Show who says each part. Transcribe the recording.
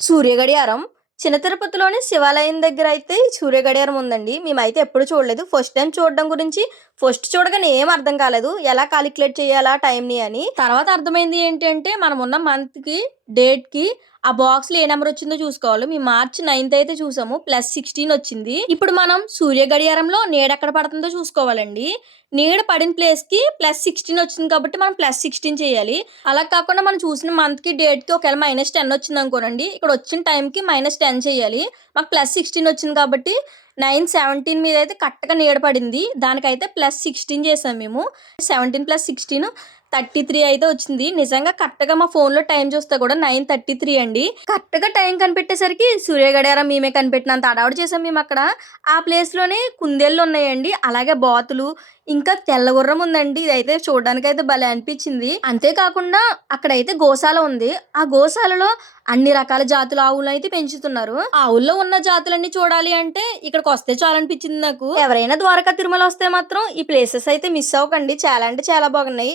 Speaker 1: సూర్య గడియారం చిన్న తిరుపతిలోని శివాలయం దగ్గర అయితే సూర్య గడియారం ఉందండి. మేమైతే ఎప్పుడు చూడలేదు. ఫస్ట్ టైం చూడడం గురించి ఫస్ట్ చూడగానే ఏం అర్థం కాలేదు. ఎలా కాలిక్యులేట్ చేయాలా టైంని అని. తర్వాత అర్థమైంది ఏంటంటే మనం ఉన్న మంత్కి డేట్కి ఆ బాక్స్లో ఏ నెంబర్ వచ్చిందో చూసుకోవాలి. మేము మార్చ్ నైన్త్ అయితే చూసాము. ప్లస్ సిక్స్టీన్ వచ్చింది. ఇప్పుడు మనం సూర్య గడియారంలో నీడ ఎక్కడ పడుతుందో చూసుకోవాలండి. నీడ పడిన ప్లేస్కి ప్లస్ సిక్స్టీన్ వచ్చింది కాబట్టి మనం ప్లస్ సిక్స్టీన్ చేయాలి. అలా కాకుండా మనం చూసిన మంత్కి డేట్కి ఒకవేళ మైనస్ టెన్ వచ్చింది అనుకోనండి. ఇక్కడ వచ్చిన టైంకి మైనస్ టెన్ చేయాలి. మాకు ప్లస్ సిక్స్టీన్ వచ్చింది కాబట్టి నైన్ సెవెంటీన్ మీద అయితే కరెక్ట్గా నీడ పడింది. దానికైతే ప్లస్ సిక్స్టీన్ చేసాం మేము. Seventeen plus sixteen thirty three అయితే వచ్చింది. నిజంగా కరెక్ట్గా మా ఫోన్లో టైం చూస్తే కూడా నైన్ థర్టీ త్రీ అండి. కరెక్ట్గా టైం కనిపెట్టేసరికి సూర్య గడియారం మేమే కనిపెట్టినంత అడవాడు చేసాం మేము అక్కడ ఆ ప్లేస్లోనే కుందేళ్ళు ఉన్నాయండి. అలాగే బాతులు ఇంకా తెల్లగుర్రం ఉందండి. ఇదైతే చూడడానికి అయితే భలే అనిపించింది. అంతేకాకుండా అక్కడైతే గోశాల ఉంది. ఆ గోశాలలో అన్ని రకాల జాతుల ఆవులు అయితే పెంచుతున్నారు. ఆవుల్లో ఉన్న జాతులన్నీ చూడాలి అంటే ఇక్కడికి వస్తే చాలా అనిపించింది నాకు. ఎవరైనా ద్వారకా తిరుమల వస్తే మాత్రం ఈ ప్లేసెస్ అయితే మిస్ అవ్వకండి. చాలా అంటే చాలా బాగున్నాయి.